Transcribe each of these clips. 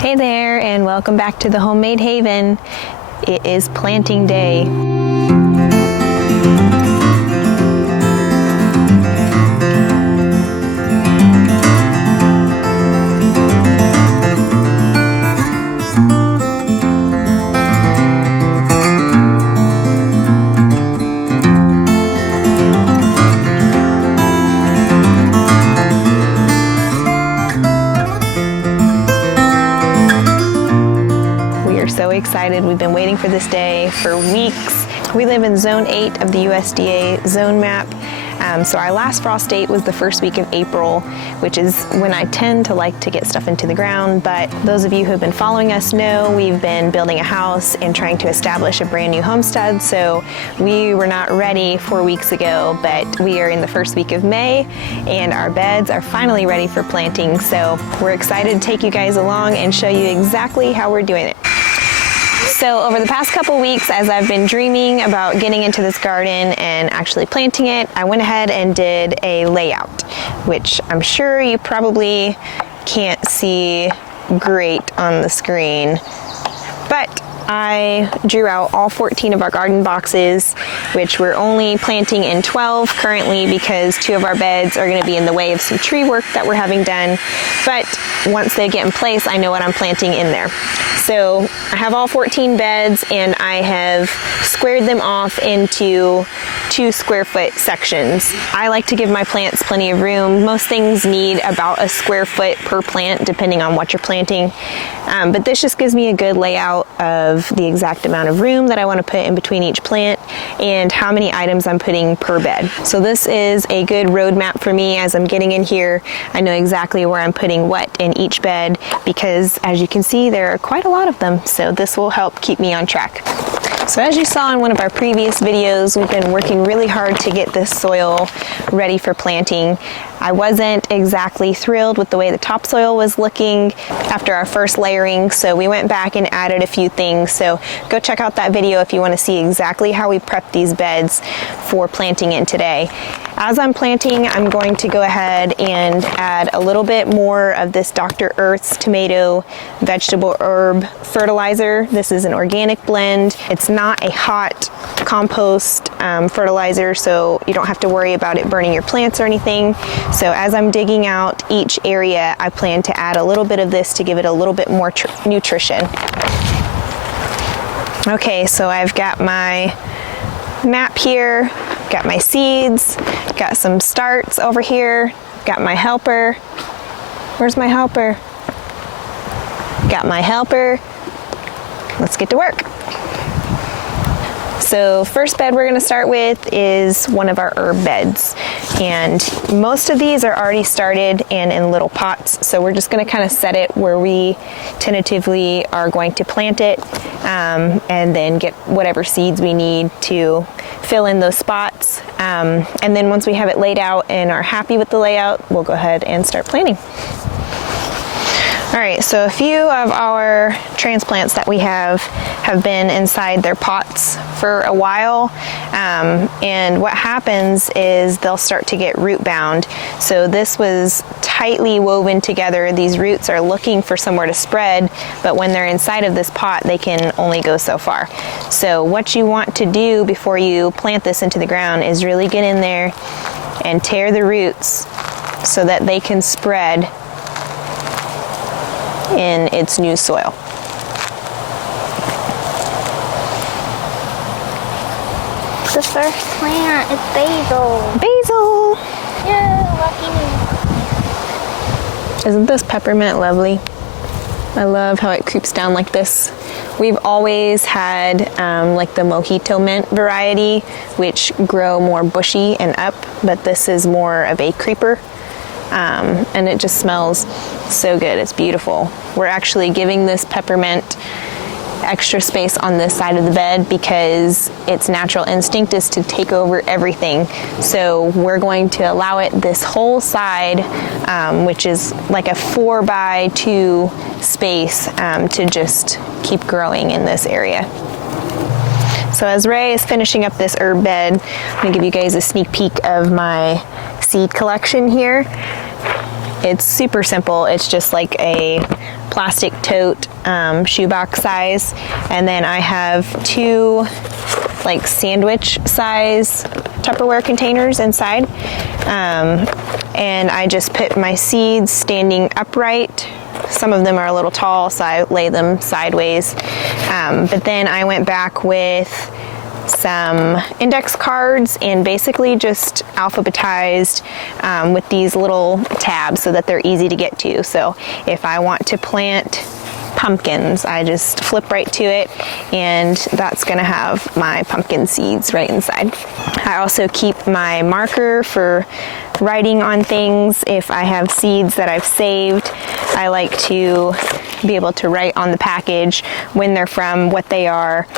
Hey there, and welcome back to the Homemade Haven. It is planting day. So excited. We've been waiting for this day for weeks. We live in Zone 8 of the USDA zone map. So our last frost date was the first week of April, which is when I tend to like to get stuff into the ground. But those of you who have been following us know we've been building a house and trying to establish a brand new homestead. So we were not ready 4 weeks ago, but we are in the first week of May and our beds are finally ready for planting. So we're excited to take you guys along and show you exactly how we're doing it. So over the past couple weeks, as I've been dreaming about getting into this garden and actually planting it, I went ahead and did a layout, which I'm sure you probably can't see great on the screen, but I drew out all 14 of our garden boxes, which we're only planting in 12 currently because 2 of our beds are going to be in the way of some tree work that we're having done. But once they get in place, I know what I'm planting in there. So I have all 14 beds and I have squared them off into 2 square foot sections. I like to give my plants plenty of room. Most things need about a square foot per plant depending on what you're planting. But this just gives me a good layout of the exact amount of room that I want to put in between each plant and how many items I'm putting per bed. So this is a good roadmap for me as I'm getting in here. I know exactly where I'm putting what in each bed because as you can see there are quite a lot of them. So this will help keep me on track. So as you saw in one of our previous videos, we've been working really hard to get this soil ready for planting. I wasn't exactly thrilled with the way the topsoil was looking after our first layering, so we went back and added a few things. So go check out that video if you want to see exactly how we prep these beds for planting in today. As I'm planting, I'm going to go ahead and add a little bit more of this Dr. Earth's tomato vegetable herb fertilizer. This is an organic blend. It's not a hot compost fertilizer, so you don't have to worry about it burning your plants or anything. So as I'm digging out each area, I plan to add a little bit of this to give it a little bit more nutrition. Okay, so I've got my map here, got my seeds, got some starts over here, got my helper. Where's my helper? Got my helper. Let's get to work. So first bed we're going to start with is one of our herb beds, and most of these are already started and in little pots, so we're just going to kind of set it where we tentatively are going to plant it, and then get whatever seeds we need to fill in those spots, and then once we have it laid out and are happy with the layout, we'll go ahead and start planting. Alright, so a few of our transplants that we have been inside their pots for a while, and what happens is they'll start to get root bound. So this was tightly woven together. These roots are looking for somewhere to spread, but when they're inside of this pot, they can only go so far. So what you want to do before you plant this into the ground is really get in there and tear the roots so that they can spread in its new soil. The first plant is basil. Basil! Yeah, lucky me. Isn't this peppermint lovely? I love how it creeps down like this. We've always had like the mojito mint variety, which grow more bushy and up, but this is more of a creeper. And it just smells so good. It's beautiful. We're actually giving this peppermint extra space on this side of the bed because its natural instinct is to take over everything. So we're going to allow it this whole side, which is like a 4x2 space, to just keep growing in this area. So as Ray is finishing up this herb bed, I'm going to give you guys a sneak peek of my seed collection here. It's super simple. It's just like a plastic tote shoebox size, and then I have 2 like sandwich size Tupperware containers inside, and I just put my seeds standing upright. Some of them are a little tall, so I lay them sideways, but then I went back with some index cards and basically just alphabetized with these little tabs so that they're easy to get to. So if I want to plant pumpkins, I just flip right to it, and that's gonna have my pumpkin seeds right inside. I also keep my marker for writing on things. If I have seeds that I've saved, I like to be able to write on the package when they're from, what they are,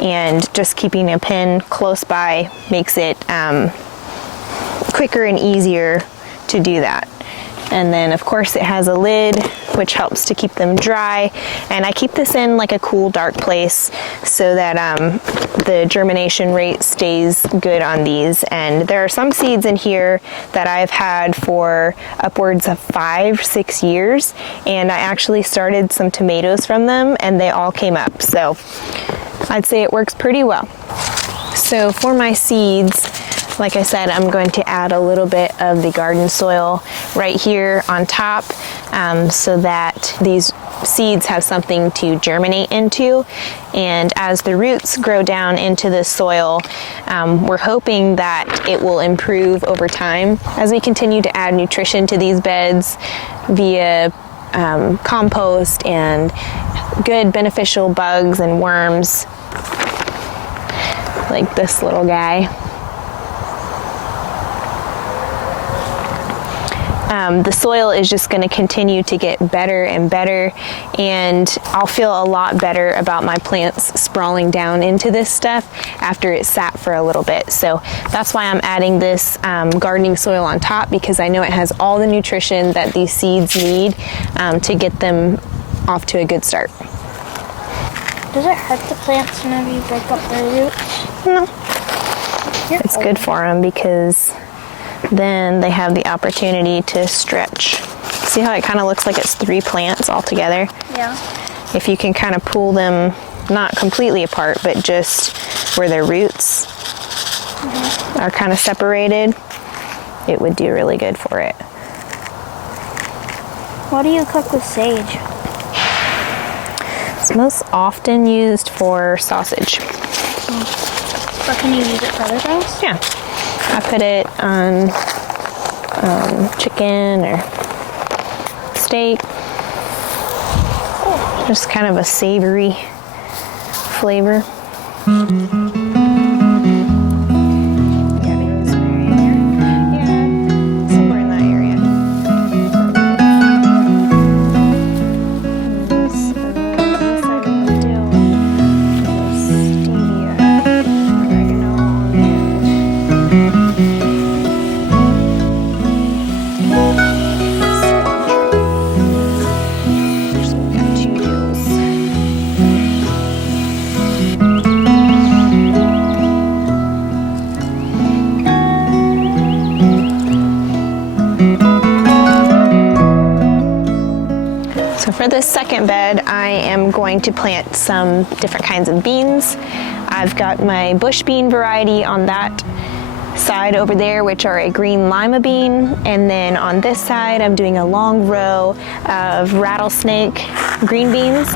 and just keeping a pen close by makes it quicker and easier to do that. And then of course it has a lid, which helps to keep them dry, and I keep this in like a cool, dark place so that the germination rate stays good on these. And there are some seeds in here that I've had for upwards of 5-6 years, and I actually started some tomatoes from them and they all came up, so I'd say it works pretty well. So for my seeds, like I said, I'm going to add a little bit of the garden soil right here on top so that these seeds have something to germinate into. And as the roots grow down into the soil, we're hoping that it will improve over time as we continue to add nutrition to these beds via compost and good beneficial bugs and worms, like this little guy. The soil is just going to continue to get better and better, and I'll feel a lot better about my plants sprawling down into this stuff after it's sat for a little bit. So that's why I'm adding this gardening soil on top, because I know it has all the nutrition that these seeds need to get them off to a good start. Does it hurt the plants whenever you break up their roots? No. It's good for them because then they have the opportunity to stretch. See how it kind of looks like it's 3 plants all together? Yeah. If you can kind of pull them, not completely apart, but just where their roots are kind of separated, it would do really good for it. What do you cook with sage? It's most often used for sausage. Or can you use it for other things? Yeah. I put it on chicken or steak. Cool. Just kind of a savory flavor. For this second bed, I am going to plant some different kinds of beans. I've got my bush bean variety on that side over there, which are a green lima bean, and then on this side I'm doing a long row of rattlesnake green beans.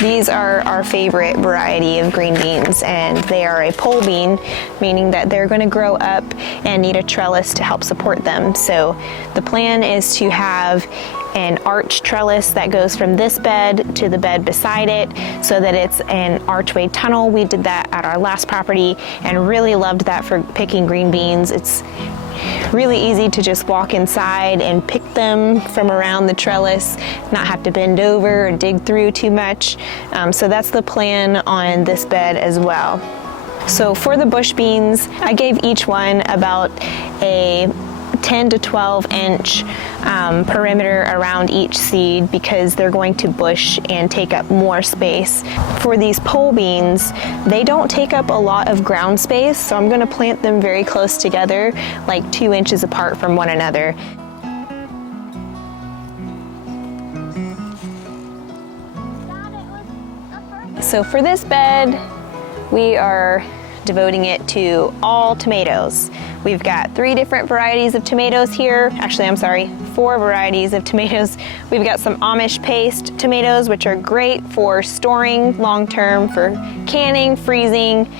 These are our favorite variety of green beans, and they are a pole bean, meaning that they're going to grow up and need a trellis to help support them. So the plan is to have an arch trellis that goes from this bed to the bed beside it so that it's an archway tunnel. We did that at our last property and really loved that for picking green beans. It's really easy to just walk inside and pick them from around the trellis, not have to bend over or dig through too much. So that's the plan on this bed as well. So for the bush beans, I gave each one about a 10 to 12 inch perimeter around each seed because they're going to bush and take up more space. For these pole beans, they don't take up a lot of ground space, so I'm going to plant them very close together, like 2 inches apart from one another. So for this bed, we are devoting it to all tomatoes. We've got 3 different varieties of tomatoes here. Actually, I'm sorry, 4 varieties of tomatoes. We've got some Amish paste tomatoes, which are great for storing long-term, for canning, freezing,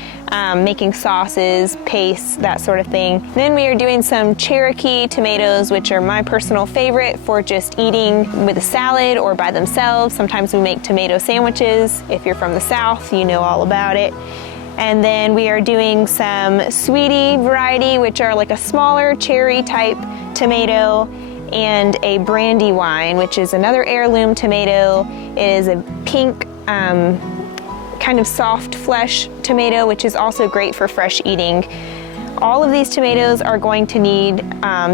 making sauces, pastes, that sort of thing. Then we are doing some Cherokee tomatoes, which are my personal favorite for just eating with a salad or by themselves. Sometimes we make tomato sandwiches. If you're from the South, you know all about it. And then we are doing some Sweetie variety, which are like a smaller cherry type tomato, and a Brandywine, which is another heirloom tomato. It is a pink, kind of soft flesh tomato, which is also great for fresh eating. All of these tomatoes are going to need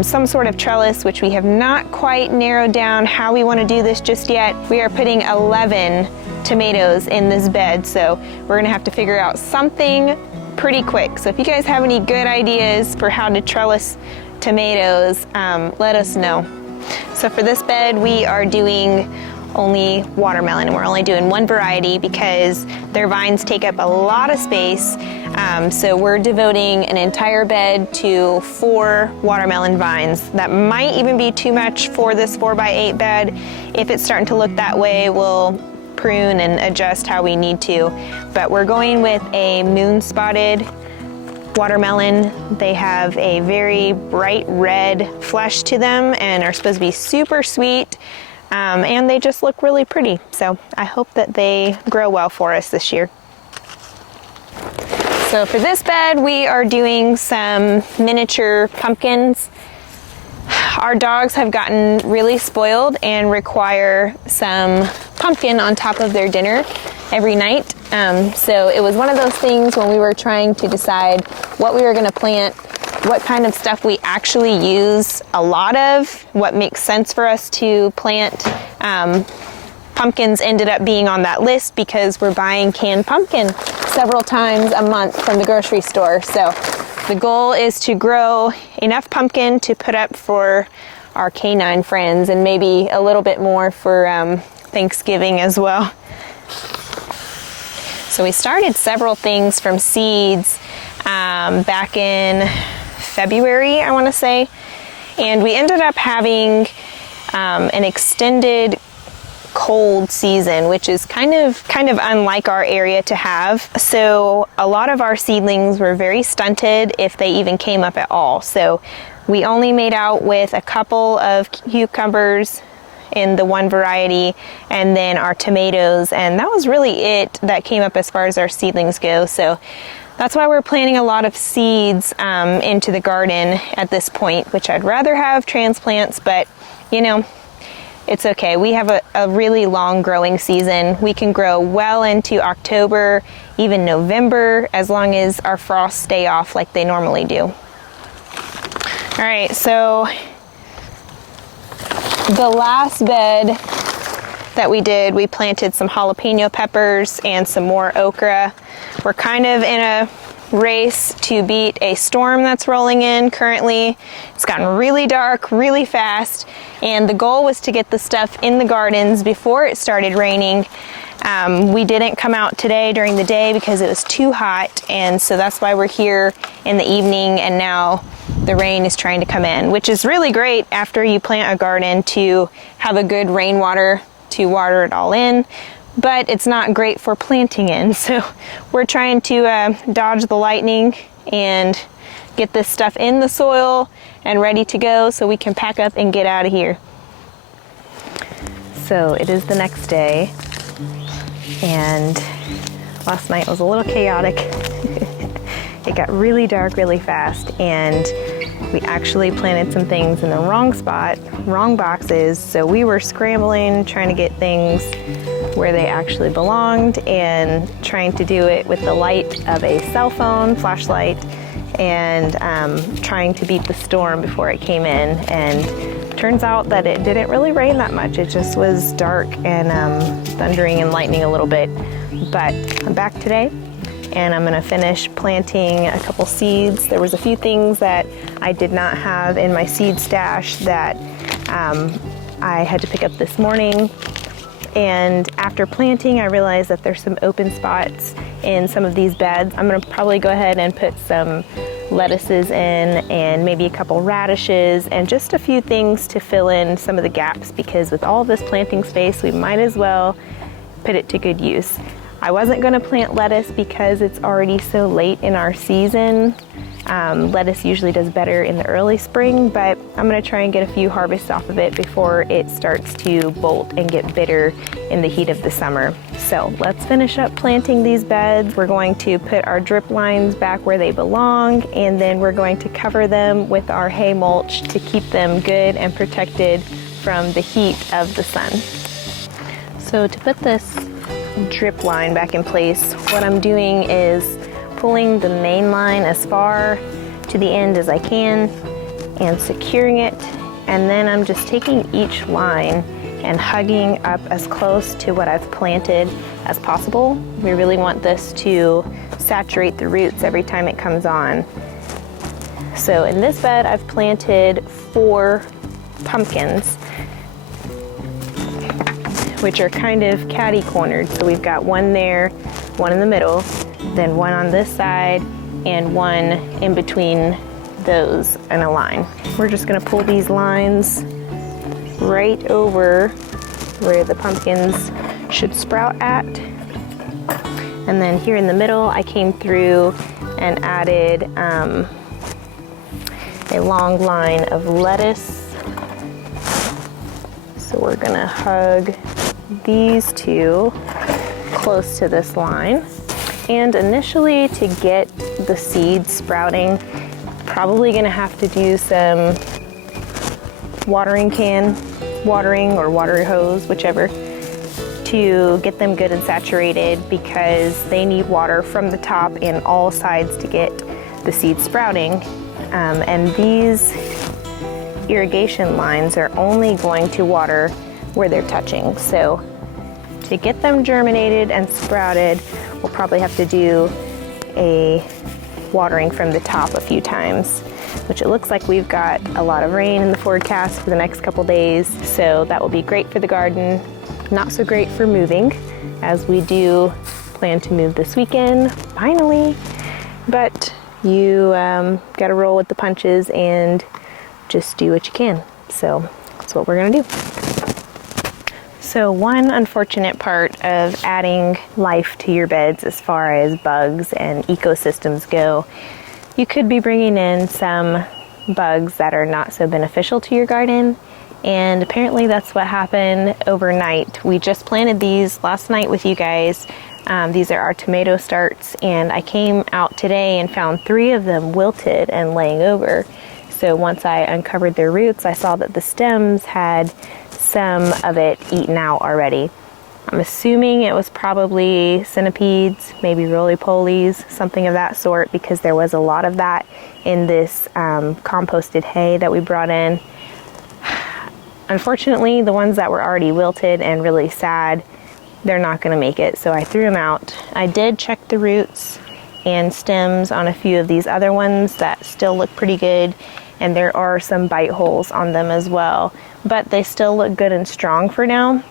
some sort of trellis, which we have not quite narrowed down how we want to do this just yet. We are putting 11 tomatoes in this bed, so we're gonna have to figure out something pretty quick. So if you guys have any good ideas for how to trellis tomatoes, let us know. So for this bed, we are doing only watermelon, and we're only doing 1 variety because their vines take up a lot of space. So we're devoting an entire bed to 4 watermelon vines. That might even be too much for this 4x8 bed. If it's starting to look that way, we'll prune and adjust how we need to. But we're going with a moon-spotted watermelon. They have a very bright red flesh to them and are supposed to be super sweet. And they just look really pretty. So I hope that they grow well for us this year. So for this bed, we are doing some miniature pumpkins. Our dogs have gotten really spoiled and require some pumpkin on top of their dinner every night. So it was one of those things when we were trying to decide what we were going to plant, what kind of stuff we actually use a lot of, what makes sense for us to plant. Pumpkins ended up being on that list because we're buying canned pumpkin several times a month from the grocery store. So the goal is to grow enough pumpkin to put up for our canine friends and maybe a little bit more for Thanksgiving as well. So we started several things from seeds back in February, I want to say, and we ended up having an extended cold season, which is kind of unlike our area to have. So a lot of our seedlings were very stunted, if they even came up at all. So we only made out with a couple of cucumbers in the 1 variety, and then our tomatoes, and that was really it that came up as far as our seedlings go. So that's why we're planting a lot of seeds into the garden at this point, which I'd rather have transplants, but you know, it's okay. We have a really long growing season. We can grow well into October, even November, as long as our frosts stay off like they normally do. All right, so the last bed that we did, we planted some jalapeno peppers and some more okra. We're kind of in a race to beat a storm that's rolling in currently. It's gotten really dark really fast, and the goal was to get the stuff in the gardens before it started raining. We didn't come out today during the day because it was too hot, and so that's why we're here in the evening, and now the rain is trying to come in, which is really great after you plant a garden to have a good rainwater to water it all in. But it's not great for planting in. So we're trying to dodge the lightning and get this stuff in the soil and ready to go so we can pack up and get out of here. So it is the next day, and last night was a little chaotic. It got really dark really fast, and we actually planted some things in the wrong spot, wrong boxes, so we were scrambling, trying to get things where they actually belonged, and trying to do it with the light of a cell phone flashlight, and trying to beat the storm before it came in. And turns out that it didn't really rain that much. It just was dark and thundering and lightning a little bit. But I'm back today, and I'm gonna finish planting a couple seeds. There was a few things that I did not have in my seed stash that I had to pick up this morning. And after planting, I realized that there's some open spots in some of these beds. I'm gonna probably go ahead and put some lettuces in and maybe a couple radishes and just a few things to fill in some of the gaps, because with all this planting space, we might as well put it to good use. I wasn't gonna plant lettuce because it's already so late in our season. Lettuce usually does better in the early spring, but I'm gonna try and get a few harvests off of it before it starts to bolt and get bitter in the heat of the summer. So let's finish up planting these beds. We're going to put our drip lines back where they belong, and then we're going to cover them with our hay mulch to keep them good and protected from the heat of the sun. So to put this drip line back in place, what I'm doing is pulling the main line as far to the end as I can and securing it, and then I'm just taking each line and hugging up as close to what I've planted as possible. We really want this to saturate the roots every time it comes on. So in this bed I've planted 4 pumpkins, which are kind of catty cornered. So we've got one there, one in the middle, then one on this side, and one in between those in a line. We're just gonna pull these lines right over where the pumpkins should sprout at. And then here in the middle, I came through and added a long line of lettuce. So we're gonna hug these 2 close to this line. And initially, to get the seeds sprouting, probably gonna have to do some watering can watering or water hose, whichever, to get them good and saturated, because they need water from the top and all sides to get the seeds sprouting. And these irrigation lines are only going to water where they're touching. So to get them germinated and sprouted, we'll probably have to do a watering from the top a few times, which it looks like we've got a lot of rain in the forecast for the next couple days. So that will be great for the garden, not so great for moving, as we do plan to move this weekend, finally. But you gotta roll with the punches and just do what you can. So that's what we're gonna do. So one unfortunate part of adding life to your beds as far as bugs and ecosystems go, you could be bringing in some bugs that are not so beneficial to your garden, and apparently that's what happened overnight. We just planted these last night with you guys. These are our tomato starts, and I came out today and found 3 of them wilted and laying over. So once I uncovered their roots, I saw that the stems had some of it eaten out already. I'm assuming it was probably centipedes, maybe roly-polies, something of that sort, because there was a lot of that in this composted hay that we brought in. Unfortunately, the ones that were already wilted and really sad, they're not going to make it, so I threw them out. I did check the roots and stems on a few of these other ones that still look pretty good, and there are some bite holes on them as well, but they still look good and strong for now.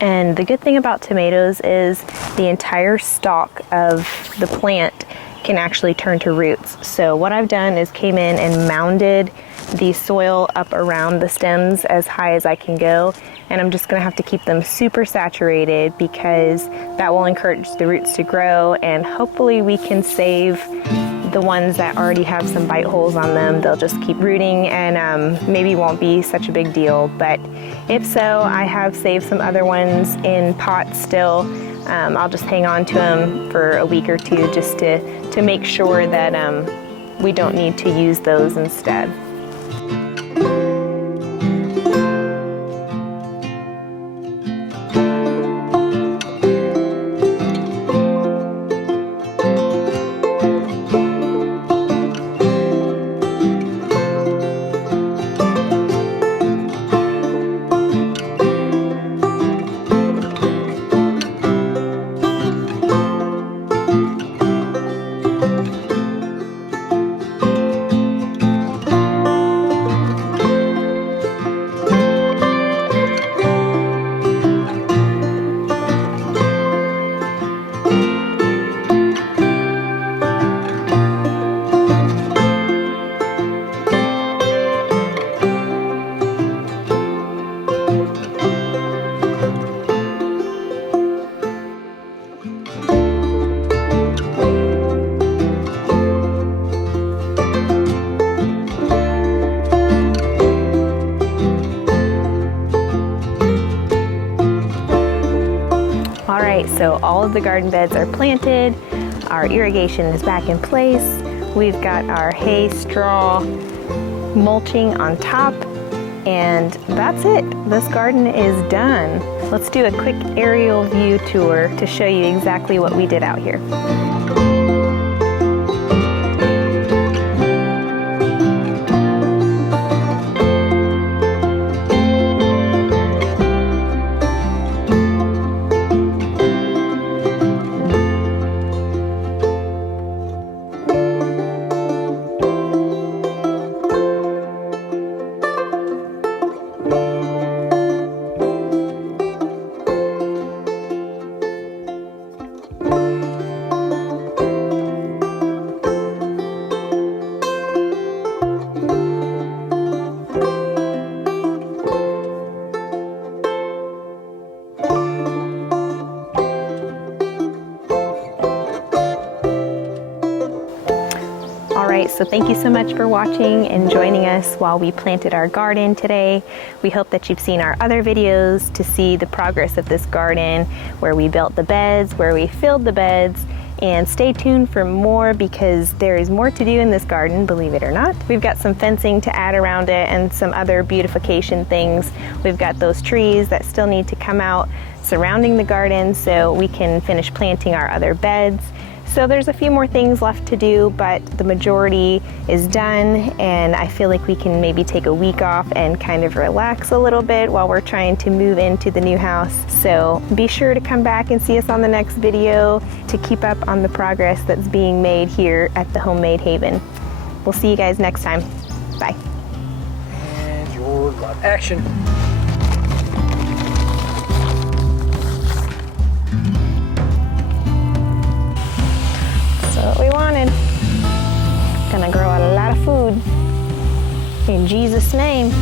And the good thing about tomatoes is the entire stalk of the plant can actually turn to roots. So what I've done is came in and mounded the soil up around the stems as high as I can go, and I'm just gonna have to keep them super saturated, because that will encourage the roots to grow, and hopefully we can save the ones that already have some bite holes on them. They'll just keep rooting and maybe won't be such a big deal. But if so, I have saved some other ones in pots still. I'll just hang on to them for a week or 2 just to make sure that we don't need to use those instead. All right, so all of the garden beds are planted. Our irrigation is back in place. We've got our hay straw mulching on top, and that's it. This garden is done. Let's do a quick aerial view tour to show you exactly what we did out here. So thank you so much for watching and joining us while we planted our garden today. We hope that you've seen our other videos to see the progress of this garden, where we built the beds, where we filled the beds, and stay tuned for more because there is more to do in this garden, believe it or not. We've got some fencing to add around it and some other beautification things. We've got those trees that still need to come out surrounding the garden so we can finish planting our other beds. So there's a few more things left to do, but the majority is done, and I feel like we can maybe take a week off and kind of relax a little bit while we're trying to move into the new house. So be sure to come back and see us on the next video to keep up on the progress that's being made here at the Homemade Haven. We'll see you guys next time. Bye. And your live action. What we wanted. Gonna grow a lot of food in Jesus' name.